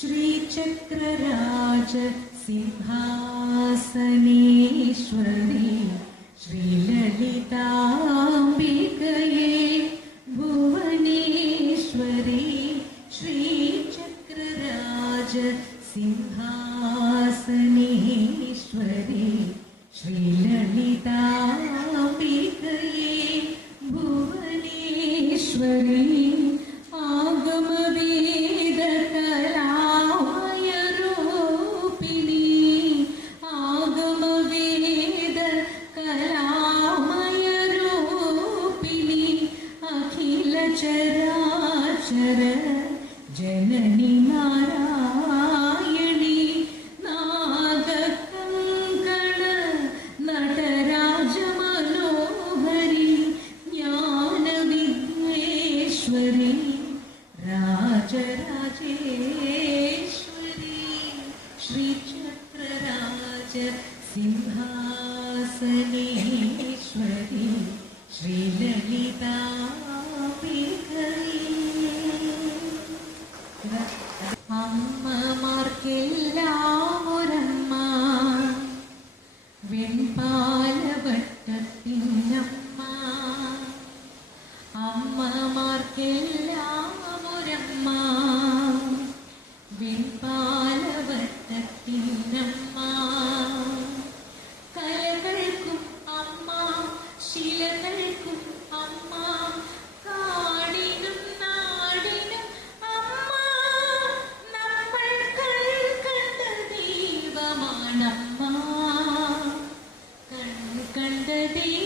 श्रीचक्रराज सिहसनेश्वरि श्रीललिताम्बिकये विकये श्रीचक्रराज सिहनेश्वरि श्रीललिताम्बिकये भुवनेश्वरि। അക്ഷരാക്ഷര ജനനി നാരായണി നാഗകങ്കണ നടരാജമനോഹരി മനോഹരി ജ്ഞാന രാജരാജേ खेल be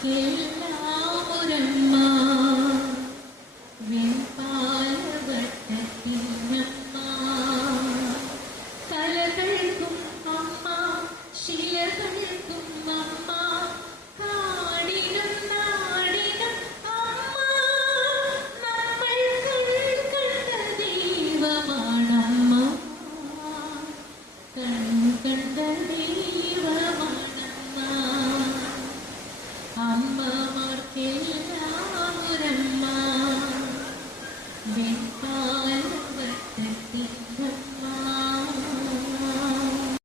天